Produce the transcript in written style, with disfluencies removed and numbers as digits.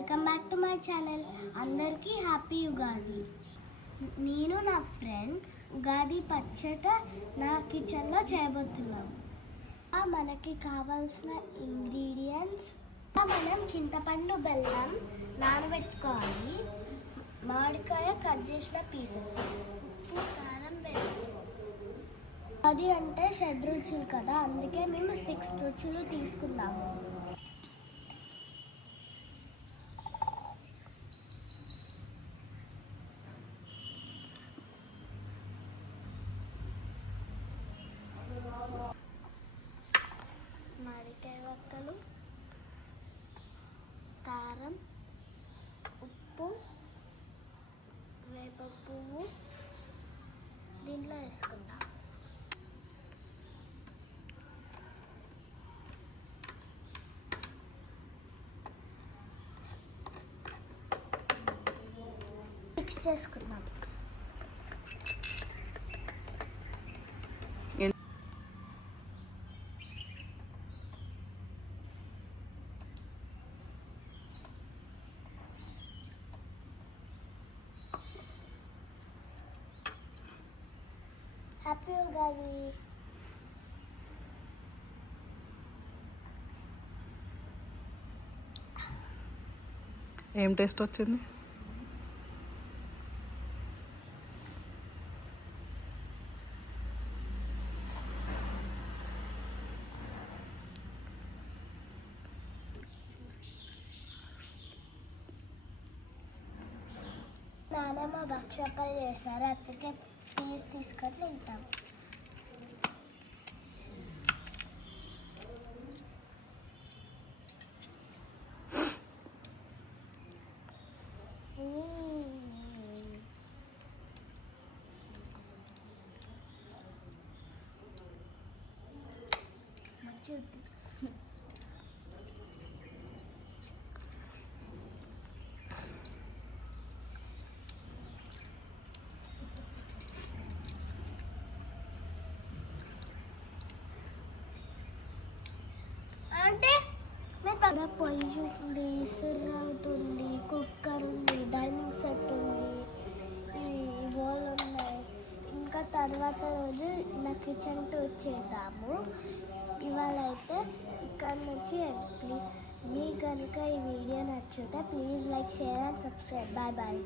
Welcome back to my channel. అందరికీ happy Ugadi. నేను నా ఫ్రెండ్ ఉగాది పచ్చట నా కిచెన్లో చేయబోతున్నాము. మనకి కావాల్సిన ఇంగ్రీడియంట్స్, మనం చింతపండు బెల్లం నానబెట్టుకోవాలి, మామిడికాయ కట్ చేసిన పీసెస్, ఉప్పు కారం వెల్లుల్లి. అది అంటే 6 రుచులు కదా, అందుకే మేము 6 రుచులు తీసుకున్నాము. మామిడికాయ వక్కలు, కారం, ఉప్పు, వేప పువ్వు దీంట్లో వేసుకుందాం. మిక్స్ చేసుకుందాం. హ్యాపీ ఉగాది. ఏం టేస్ట్ వచ్చింది? నానమ్మ భక్షాలు చేస్తారు, అందుకే పీస్ తీసుకొని తింటాం. అంటే బాగా పొయ్యి ఉంది, ఇసురు అవుతుంది, కుక్కర్ ఉంది, డైనింగ్ సెట్ ఉంది, బౌల్ ఉన్నాయి. ఇంకా తర్వాత రోజు నా కిచెన్ టూర్ చేద్దాము. ఇవాళ అయితే ఇక్కడ నుంచి మీకు కనుక ఈ వీడియో నచ్చితే please like, share and subscribe. Bye bye.